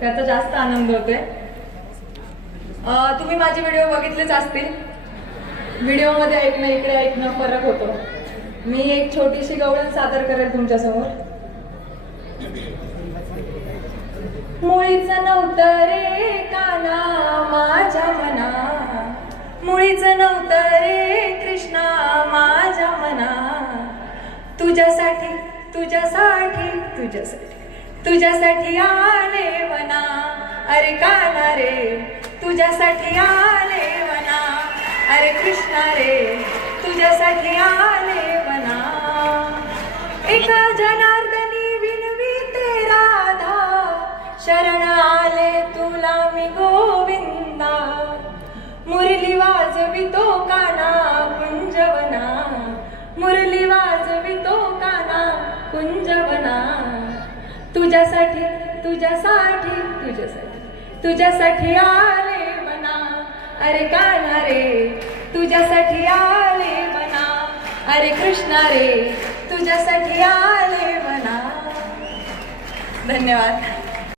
त्याचा जास्त आनंद होतोय. तुम्ही माझे व्हिडिओ बघितलेच असतील. व्हिडिओमध्ये ऐकणं इकडे ऐकणं फरक होतो. मी एक छोटीशी गवळण सादर करेल तुमच्यासमोर. मुळीच नव्हतं रे काना माझ्या मना. मुळीच नव्हतं रे कृष्णा माझ्या मना. तुझ्यासाठी तुझ्यासाठी तुझ्यासाठी. तुझ्यासाठी आले मना. अरे काना रे? तुझ्यासाठी आले मना. अरे कृष्णा रे तुझ्यासाठी आले मना. एका जनार्दनी विनवी ते राधा. शरण आले तुला मी गोविंदा. मुरली वाजवितो काना. तुझ्यासाठी तुझ्यासाठी तुझ्यासाठी. तुझ्यासाठी आले मना अरे काना रे तुझ्यासाठी आले मना अरे कृष्णा रे तुझ्यासाठी आले मना धन्यवाद.